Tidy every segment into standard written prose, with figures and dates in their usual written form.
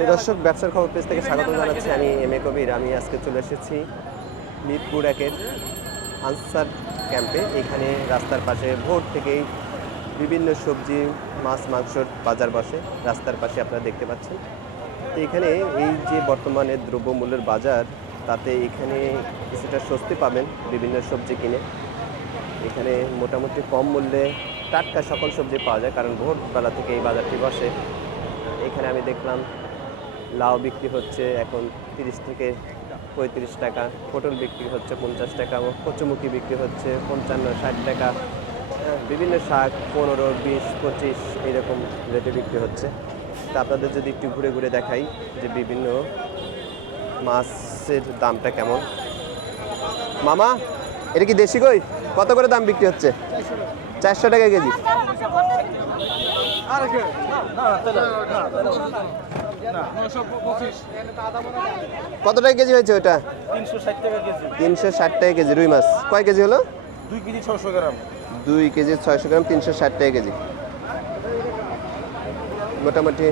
প্রিয় দর্শক, ব্যবসার খবর পেজ থেকে স্বাগত জানাচ্ছি। আমি এম এ কবির। আমি আজকে চলে এসেছি মিরপুর একের আনসার ক্যাম্পে। এখানে রাস্তার পাশে ভোর থেকেই বিভিন্ন সবজি, মাছ, মাংসর বাজার বসে। রাস্তার পাশে আপনারা দেখতে পাচ্ছেন। তো এখানে এই যে বর্তমানে দ্রব্যমূল্যের বাজার, তাতে এখানে কিছুটা স্বস্তি পাবেন বিভিন্ন সবজি কিনে। এখানে মোটামুটি কম মূল্যে টাটকা সকল সবজি পাওয়া যায়, কারণ ভোরবেলা থেকে এই বাজারটি বসে। এখানে আমি দেখলাম লাউ বিক্রি হচ্ছে এখন 30 থেকে 35 টাকা, পটল বিক্রি হচ্ছে 50 টাকা, কচুমুখি বিক্রি হচ্ছে 55-60 টাকা। বিভিন্ন শাক 15, 20, 25 এইরকম রেটে বিক্রি হচ্ছে। তা আপনাদের যদি একটু ঘুরে ঘুরে দেখাই যে বিভিন্ন মাছের দামটা কেমন। মামা, এটা কি দেশি কই? কত করে দাম বিক্রি হচ্ছে? 400 টাকা কেজি। কত টাকা কেজি হয়েছে ওটা? 360 টাকা কেজি। 360 টাকা কেজি। রুই মাছ কয় কেজি হলো? 2 কেজি 600 গ্রাম। 2 কেজি 600 গ্রাম, 360 টাকা কেজি। মোটামুটি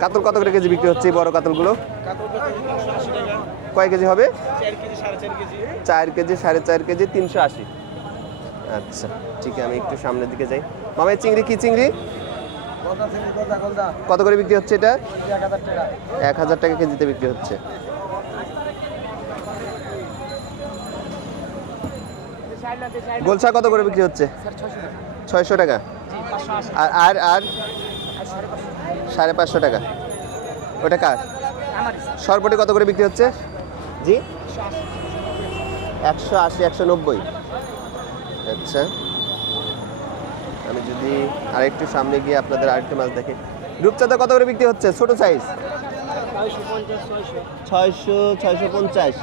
কাতল কত করে কেজি বিক্রি হচ্ছে এই বড় কাতলগুলো? কাতল কেজি 380 টাকা। কয় কেজি হবে? 4 কেজি 4.5 কেজি। 4 KG 4.5 KG 380। আচ্ছা ঠিক আছে, আমি একটু সামনের দিকে যাই। মামা, চিংড়ি কি চিংড়ি? কত করে বিক্রি হচ্ছে এটা? 1000 টাকা। 1000 টাকা কেজিতে বিক্রি হচ্ছে। গোলসা কত করে বিক্রি হচ্ছে? 600 টাকা। আর আর আর 550 টাকা। ওটা কার? সরপটি কত করে বিক্রি হচ্ছে? জি, 180, 190। আচ্ছা, আমি যদি আরেকটু সামনে গিয়ে আপনাদের আরেকটু মাছ দেখি। রূপচাঁদা কত করে বিক্রি হচ্ছে ছোট সাইজ? 600, 650।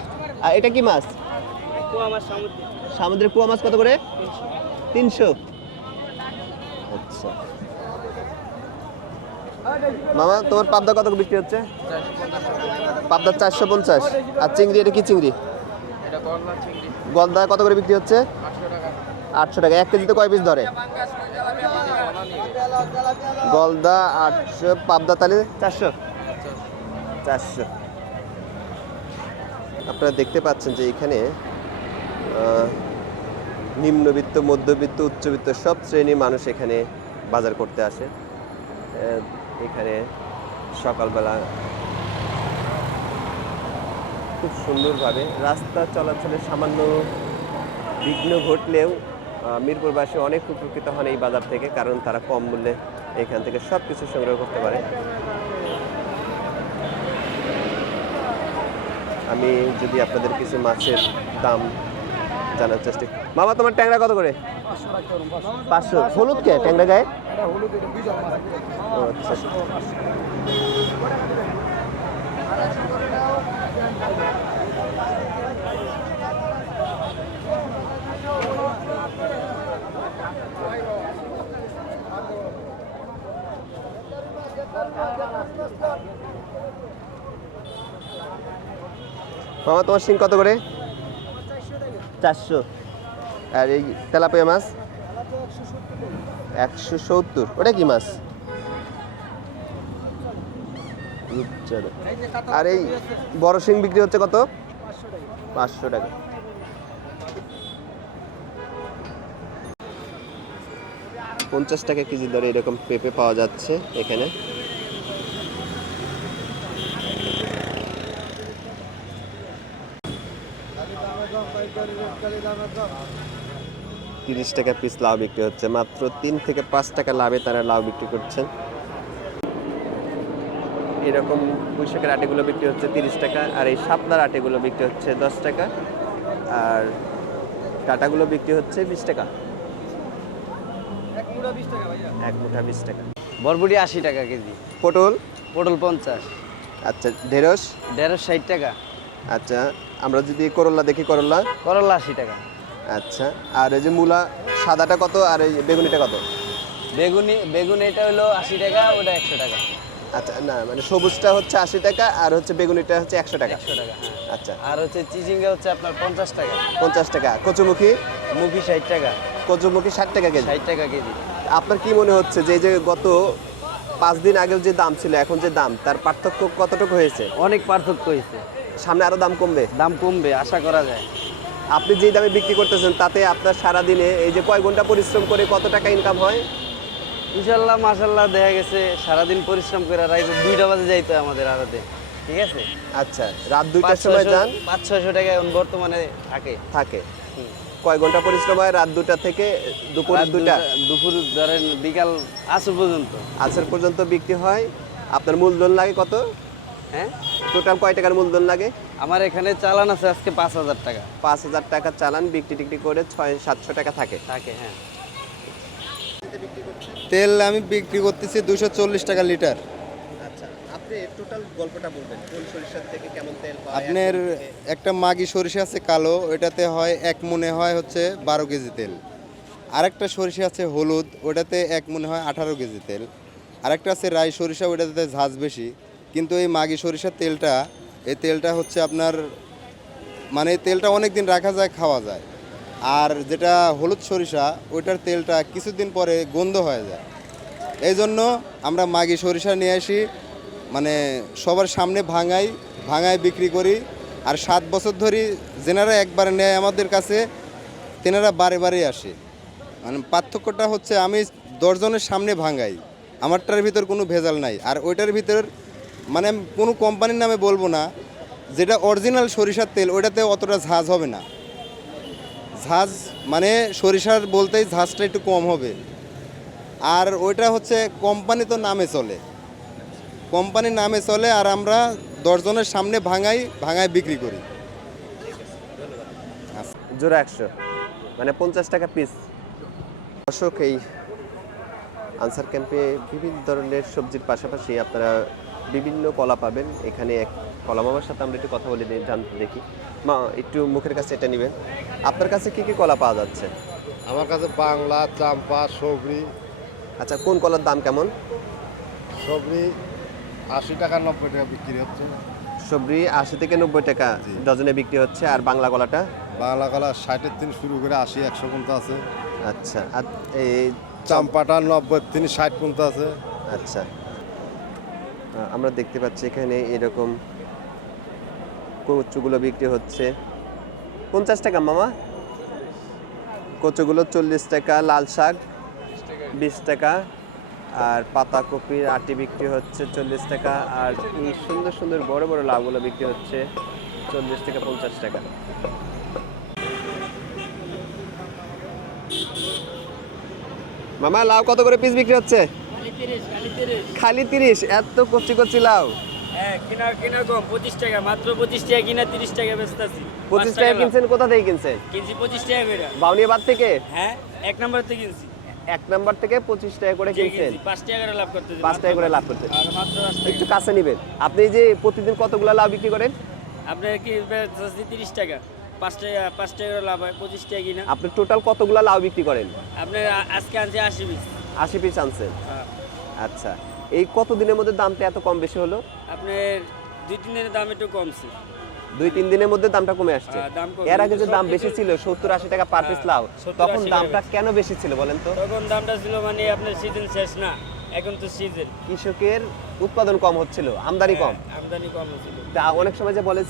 আর এটা কি মাছ? সামুদ্রিক পোয়া মাছ কত করে? 300। আচ্ছা মামা, তোমার পাবদা কত করে বিক্রি হচ্ছে? পাবদা 450। আর চিংড়ি, এটা কি চিংড়ি? এটা গলদা চিংড়ি। গলদা কত করে বিক্রি হচ্ছে? 800 টাকা। 800 টাকা। 1 কেজিতে কয় পিস ধরে? গলদা 800, পাবদা তাহলে 400। আপনারা দেখতে পাচ্ছেন যে এখানে নিম্নবিত্ত, মধ্যবিত্ত, উচ্চবিত্ত সব শ্রেণীর মানুষ এখানে বাজার করতে আসে। এখানে সকালবেলা খুব সুন্দরভাবে রাস্তা চলাচলে সামান্য বিঘ্ন ঘটলেও মিরপুরবাসী অনেক উপকৃত হন এই বাজার থেকে, কারণ তারা কম মূল্যে এখান থেকে সব কিছু সংগ্রহ করতে পারে। আমি যদি আপনাদের কিছু মাছের দাম জানার চেষ্টা। মামা, তোমার ট্যাংরা কত করে? 500। হলুদ কে ট্যাংরা গায়ে? আচ্ছা। মামা, তোমার শিং কত করে? 400। আর এই তেলাপিয়া মাছ? 170। ওটা কি মাছ? আর এই বড় শিং বিক্রি হচ্ছে কত? 500 টাকা। পঞ্চাশ টাকা কেজি দরে এরকম পেঁপে পাওয়া যাচ্ছে এখানে। তিরিশ টাকা পিস লাউ বিক্রি হচ্ছে। মাত্র 3 থেকে 5 টাকা লাভে তারা লাউ বিক্রি করছেন। এরকম পুঁইশাকের আটিগুলো বিক্রি হচ্ছে 30 টাকা, আর এই শাপলার আটিগুলো বিক্রি হচ্ছে 10 টাকা, আর কাটাগুলো বিক্রি হচ্ছে 20 টাকা। এক মুঠা 20 টাকা। বরবটি 80 টাকা কেজি। পটল? পটল 50। আচ্ছা, ঢেঁড়স? ঢেঁড়স 60 টাকা। আচ্ছা, আমরা যদি করলা দেখি, করলা? করলা 80 টাকা। আচ্ছা, আর এই যে মূলা সাদাটা কত, আর এই বেগুনিটা কত? বেগুন এটা হলো 80 টাকা, ওটা 100 টাকা। আচ্ছা, না মানে সবুজটা হচ্ছে 80 টাকা, আর হচ্ছে বেগুনিটা হচ্ছে 100 টাকা। 100 টাকা, হ্যাঁ। আচ্ছা, আর হচ্ছে চিচিঙ্গা হচ্ছে আপনার 50 টাকা। 50 টাকা। কচুমুখি? মুখি 60 টাকা। কচুমুখি 60 টাকা কেজি। 60 টাকা কেজি। আপনার কি মনে হচ্ছে যে এই যে গত 5 দিন আগেও যে দাম ছিল এখন যে দাম তার পার্থক্য কতটুকু হয়েছে? অনেক পার্থক্য হয়েছে। সামনে আরো দাম কমবে? দাম কমবে আশা করা যায়। আপনি যে দামে বিক্রি করতেছেন তাতে আপনার সারা দিনে এই যে কয় ঘন্টা পরিশ্রম করে কত টাকা ইনকাম হয়? ইনশাল্লাহ মাশাল্লাহ দেখা গেছে সারাদিন পরিশ্রম করে রাত 2টা বাজে যাইতে হয় আমাদের আড়াতে, ঠিক আছে? আচ্ছা, রাত 2টার সময় যান, 500-600 টাকা এখন বর্তমানে থাকে। কয় ঘন্টা পরিশ্রম হয়? রাত 2টা থেকে দুপুর 2টা, দুপুর ধরেন বিকাল আসর পর্যন্ত। আসর পর্যন্ত বিক্রি হয়। আপনার মূলধন লাগে কত? হ্যাঁ, টোটাল কয় টাকার মূলধন লাগে? আমার এখানে চালান আছে আজকে 5000 টাকা। 5000 টাকা চালান, বিক্রি টিক্রি করে 600-700 টাকা থাকে। হ্যাঁ। তেল আমি বিক্রি করতেছি 240 টাকা লিটার। আচ্ছা, আপনি টোটাল গল্পটা বলবেন, কোন সরিষার থেকে কেমন তেল পাওয়া যায়? আপনার একটা মাগি সরিষা আছে কালো, ওটাতে হয় 1 মনে হয় হচ্ছে 12 কেজি তেল। আরেকটা সরিষা আছে হলুদ, ওটাতে 1 মনে হয় 18 কেজি তেল। আরেকটা আছে রাই সরিষা, ওটাতে ঝাঁজ বেশি। কিন্তু এই মাগি সরিষার তেলটা, এই তেলটা হচ্ছে আপনার মানে এই তেলটা অনেক দিন রাখা যায়, খাওয়া যায়। আর যেটা হলুদ সরিষা, ওইটার তেলটা কিছুদিন পরে গন্ধ হয়ে যায়। এই জন্য আমরা মাগি সরিষা নিয়ে আসি, মানে সবার সামনে ভাঙাই বিক্রি করি। আর 7 বছর ধরে যেনারা একবারে নেয় আমাদের কাছে, তেনারা বারে বারে আসে। মানে পার্থক্যটা হচ্ছে আমি 10 জনের সামনে ভাঙাই, আমারটার ভিতর কোনো ভেজাল নাই। আর ওইটার ভিতর মানে আমি কোনো কোম্পানির নামে বলবো না, যেটা অরিজিনাল সরিষার তেল ওইটাতে অতটা ঝাঁজ হবে না। ঝাঁজ মানে সরিষার বলতেই ঝাঁজটা একটু কম হবে। আর ওইটা হচ্ছে কোম্পানি তো নামে চলে, কোম্পানির নামে চলে। আর আমরা 10 জনের সামনে ভাঙাই বিক্রি করি। জোড়া 100 মানে 50 টাকা পিস। দর্শক, এই আনসার ক্যাম্পে বিভিন্ন ধরনের সবজির পাশাপাশি আপনারা বিভিন্ন কলা পাবেন। এখানে এক কলা মামার সাথে আমরা একটু কথা বলে জানতে দেখি। মা, একটু মুখের কাছে এটা নেবেন। আপনার কাছে কি কি কলা পাওয়া যাচ্ছে? আমার কাছে বাংলা, চাম্পা, সবরি। আচ্ছা, কোন কলার দাম কেমন? সবরি 80 টাকা 90 টাকা বিক্রি হচ্ছে। সবরি 80 থেকে 90 টাকা ডজনে বিক্রি হচ্ছে। আর বাংলা কলাটা? বাংলা কলা 60-এর থেকে শুরু করে 80-100 পর্যন্ত আছে। আচ্ছা, আর এই চাম্পাটা 90-এর থেকে 60 পর্যন্ত আছে। আচ্ছা, আমরা দেখতে পাচ্ছি এখানে এরকম কচুগুলো বিক্রি হচ্ছে 50 টাকা মামা। কচুগুলো 40 টাকা, লাল শাক 20 টাকা, আর পাতাকপির আটি বিক্রি হচ্ছে 40 টাকা। আর এই সুন্দর সুন্দর বড় বড় লাউগুলো বিক্রি হচ্ছে 40 থেকে 50 টাকা। মামা, লাউ কত করে পিস বিক্রি হচ্ছে? খালি 30? এত কচি কচি লাউ? হ্যাঁ, কিনা কম 25 টাকা, মাত্র 25 টাকা কিনা, 30 টাকা বেচতাছি। 25 টাকা কিনছেন? কোথা থেকে কিনছেন? কিনছি 25 টাকা করে। বাউনিয়াবাদ থেকে? হ্যাঁ, 1 নম্বর থেকে কিনছি। 1 নাম্বার থেকে 25 টাকা করে কিনছেন? 5 টাকা করে লাভ করতেছি। 5 টাকা করে লাভ করতে। আর মাত্র 5 টাকা। একটু কাছে নেবেন। আপনি যে প্রতিদিন কতগুলো লাউ বিক্রি করেন? আপনার কি বেচতাছি 30 টাকা, 5 টাকা করে লাভ হয়, 25 টাকা কিনা। আপনি টোটাল কতগুলো লাউ বিক্রি করেন? আপনার আজকে আনছি 80 পিস। 80 পিস আনছেন? হ্যাঁ। আচ্ছা, এই কতদিনের মধ্যে দামটা এত কম বেশি হলো? আপনার 2-3 দিনের দাম একটু কমছে। 2-3 দিনের মধ্যে দামটা কমে আসছে। দাম কমে। এর আগে যে দাম বেশি ছিল 70-80 টাকা পার পিস লাউ, 70-80 তখন টাকা দামটা কেন বেশি ছিল বলেন তো? তখন দামটা ছিল মানে আপনার সিজন শেষ না, এখন তো সিজন। কৃষকের উৎপাদন কম হচ্ছিল, আমদানি কম। আমদানি কম ছিল। তা অনেক সময় যে বলে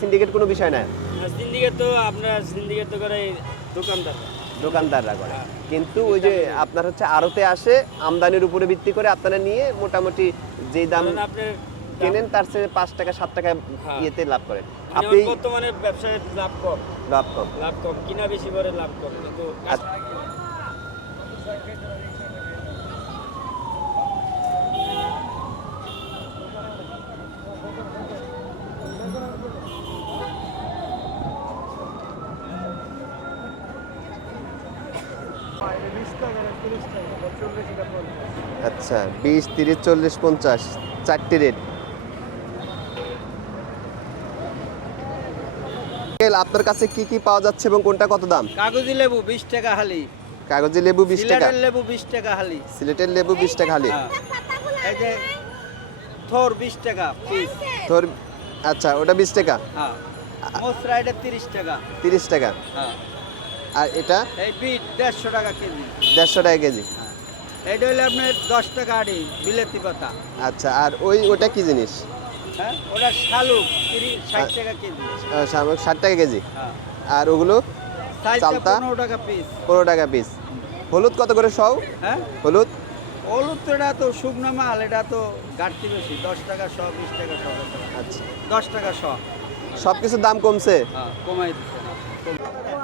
সিন্ডিকেট কোনো বিষয় না, সিন্ডিকেট তো আপনার সিন্ডিকেট তো করে দোকানদার। দোকানদাররা করে। কিন্তু ওই যে আপনার হচ্ছে আড়তে আসে, আমদানির উপরে ভিত্তি করে আপনারা নিয়ে মোটামুটি যেই দাম ধরুন আপনার কেনেন তার চেয়ে 5 টাকা 7 টাকা হ্যাঁ। ইয়েতে লাভ করেন। মানে আপনি বর্তমানে ব্যবসায় লাভ কম। লাভ কম। লাভ কম, কিনা বেশি করে লাভ কম, কিন্তু আচ্ছা, 20, 30, 40, 50 চারটি রেট। আপনার কাছে কি কি পাওয়া যাচ্ছে এবং কোনটা কত দাম? কাগজি লেবু 20 টাকা হালি, কাগজি লেবু 20 টাকা, সিলেটের লেবু 20 টাকা হালি, সিলেটের লেবু 20 টাকা হালি। এই যে থোর 20 টাকা পিস। তোর আচ্ছা, ওটা 20 টাকা। হ্যাঁ, মোসরা এটা 30 টাকা। 30 টাকা। হ্যাঁ, আর এটা এই বিট 150 টাকা কেজি। 150 টাকা কেজি। এটা হলো আপনার 10 টাকা আড়ি বিলেতি পাতা। আচ্ছা, আর ওটা কি জিনিস? হ্যাঁ, ওটা শালুক 60 টাকা কেজি। 60 টাকা কেজি। হ্যাঁ, আর ওগুলো সাইজটা চালতা? 15 টাকা পিস। 15 টাকা পিস। হলুদ কত করে সব? হ্যাঁ, হলুদ হলুদ তো এটা তো শুকনো মাল, এটা তো ঘাটতি বেশি, 10 টাকা শ, 20 টাকা শ। আচ্ছা, 10 টাকা শ। সব কিছুর দাম কমছে। হ্যাঁ, কমাই দিচ্ছে না।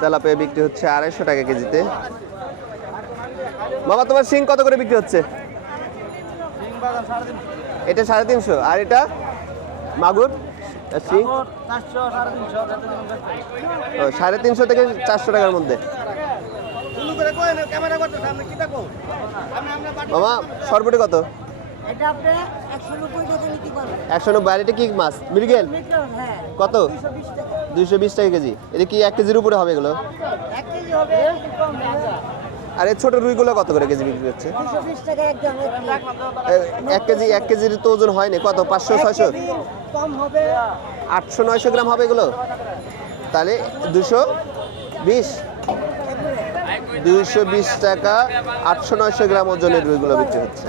তেলাপিয়া বিক্রি হচ্ছে 250 টাকা কেজিতে। মামা তোমার শিং কত করে বিক্রি হচ্ছে? এটা 350। আর এটা মাগুর আর শিং? 350 থেকে 400 টাকার মধ্যে। মামা সরপুটি কত? এটা আপনি 190 টাকা নিতে পারবেন। 190। আর এটা কি মাছ? মৃগেল? হ্যাঁ, কত? 220 টাকা। 220 টাকা কেজি। এটা কি 1 কেজির উপরে হবে এগুলো? 1 কেজি হবে, একটু কম হবে। আর এই ছোট রুইগুলো কত করে কেজি বিক্রি হচ্ছে? 220 টাকা একদম। 1 কেজির তো ওজন হয়নি, কত? 500 600 কম হবে। 800 900 গ্রাম হবে এগুলো? তাহলে 220 টাকা 800 900 গ্রাম ওজনের রুইগুলো বিক্রি হচ্ছে।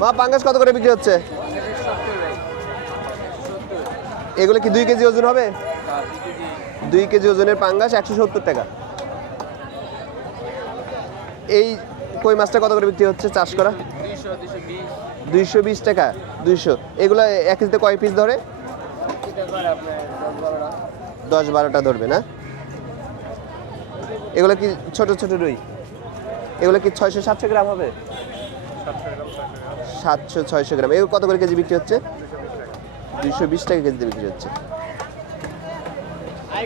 মা পাঙ্গাস কত করে বিক্রি হচ্ছে? এগুলো কি 2 কেজি ওজন হবে? 2 কেজি ওজনের পাঙ্গাস 170 টাকা। এই কই মাছটা কত করে বিক্রি হচ্ছে চাষ করা? 220 টাকা। 200। এগুলো 1 কেজিতে কয় পিস ধরে? 10-12টা ধরবে না? এগুলো কি ছোট ছোট রুই? এগুলো কি 600-700 গ্রাম হবে? 700-600 গ্রাম। এগুলো কত করে কেজি বিক্রি হচ্ছে? 220 টাকা কেজিতে বিক্রি হচ্ছে।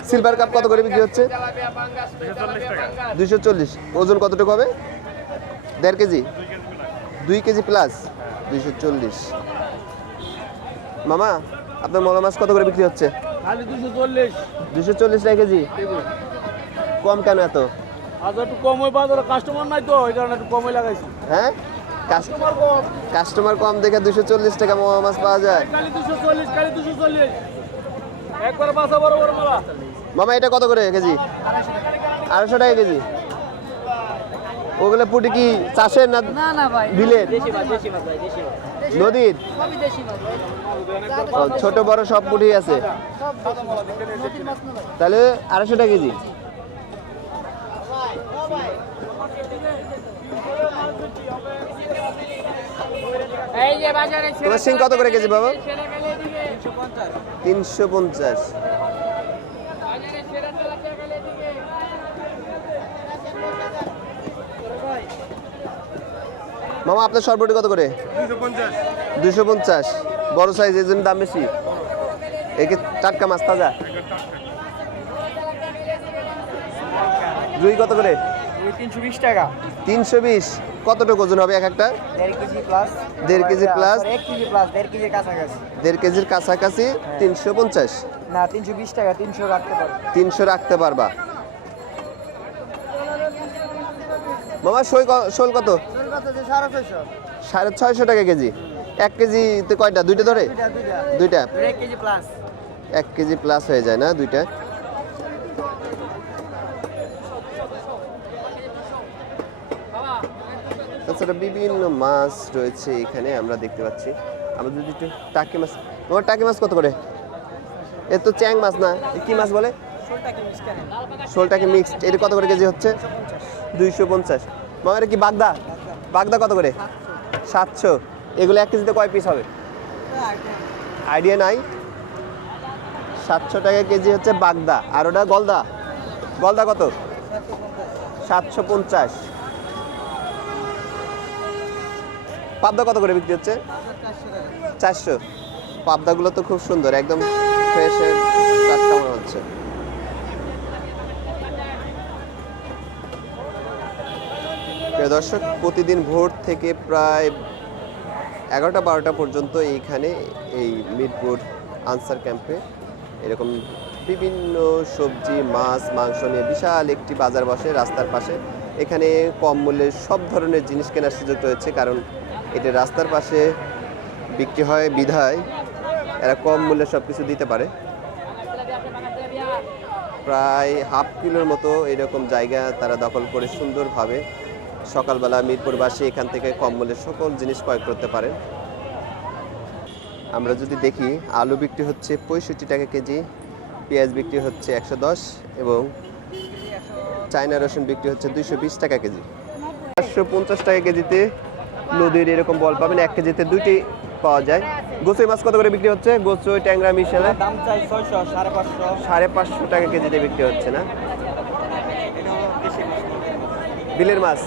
সিলভার কাপ কত করে বিক্রি হচ্ছে? 240। ওজন কতটুকু হবে? 1.5 কেজি? 2 KG plus 240। মামা আপনার মলা মাছ কত করে বিক্রি হচ্ছে? 240 টাকা কেজি। কম কেন এত? আজ একটু কম হয় বাজারে, কাস্টমার নাই তো, এই কারণে একটু কমই লাগাইছি। হ্যাঁ, কাস্টমার কম দেখে 240 টাকা মলা মাছ পাওয়া যায়। খালি 240 একবার বাসা বড় বড় মালা। মামা এটা কত করে কেজি? 250 টাকা কেজি। ওগুলো পুটি কি চাষের না না না ভাই, বিলের? দেশি মাছ ভাই, দেশি মাছ। নদীর? সবই দেশি মাছ ভাই। ও, ছোট বড় সব পুটি আছে। সব নদীর মাছ না ভাই। তাহলে 250 টাকা কেজি। এই যে বাজারে তোমার শিং কত করে কেজি বাবা? 350। মামা আপনার সরবটি কত করে? 250। বড় সাইজ, এই জন্য দাম বেশি। একে টাটকা মাছ তাজা। রুই কত করে? 320 টাকা। 320। কতটুকু ওজন হবে এক একটা? 1.5 KG plus. 1.5 KG plus. 1 KG plus, 1.5 কেজির কাছাকাছি। 1.5 কেজির কাছাকাছি 350। না, 320 টাকা, 300 রাখতে পারবো। 300 রাখতে পারবা। মামা শোল কত? 650 টাকা কেজি। 1 কেজিতে কয়টা? দুইটা ধরে? দুইটা। 1 কেজি প্লাস। 1 কেজি প্লাস হয়ে যায় না দুইটা? তাছাড়া বিভিন্ন মাছ রয়েছে এখানে আমরা দেখতে পাচ্ছি। আমরা যদি একটু টাকি মাছ, তোমার টাকি মাছ কত করে? এ তো চ্যাং মাছ না, এ কি মাছ বলে? শোলটাকে মিক্সড। এটা কত করে কেজি হচ্ছে? 250। মামা এটা কি বাগদা? বাগদা কত করে? 700। এগুলো 1 কেজিতে কয় পিস হবে? আইডিয়া নাই। 700 টাকা কেজি হচ্ছে বাগদা। আর ওটা গলদা? গলদা কত? 750। পাবদা কত করে বিক্রি হচ্ছে? 400। পাবদাগুলো তো খুব সুন্দর, একদম ফ্রেশ টাটকা মনে হচ্ছে। প্রিয় দর্শক, প্রতিদিন ভোর থেকে প্রায় 11টা-12টা পর্যন্ত এইখানে এই মিরপুর আনসার ক্যাম্পে এরকম বিভিন্ন সবজি, মাছ, মাংস নিয়ে বিশাল একটি বাজার বসে রাস্তার পাশে। এখানে কম মূল্যে সব ধরনের জিনিস কেনার সুযোগ রয়েছে, কারণ এটা রাস্তার পাশে বিক্রি হয় বিধায় এরা কম মূল্যে সব কিছু দিতে পারে। প্রায় হাফ কিলোর মতো এরকম জায়গা তারা দখল করে সুন্দরভাবে সকালবেলা মিরপুরবাসী এখান থেকে কম মূল্যে সকল জিনিস ক্রয় করতে পারেন। আমরা যদি দেখি, আলু বিক্রি হচ্ছে 65 টাকা কেজি, পেঁয়াজ বিক্রি হচ্ছে 110 এবং চায়না রসুন বিক্রি হচ্ছে 220 টাকা কেজি। 450 টাকা কেজিতে নদীর এরকম বল পাবেন, 1 কেজিতে দুইটি পাওয়া যায়। গোসই মাছ কত করে বিক্রি হচ্ছে? গোসই ট্যাংরা মিশালে দাম চাই 600 550 550 টাকা কেজিতে বিক্রি হচ্ছে না? বিলের মাছ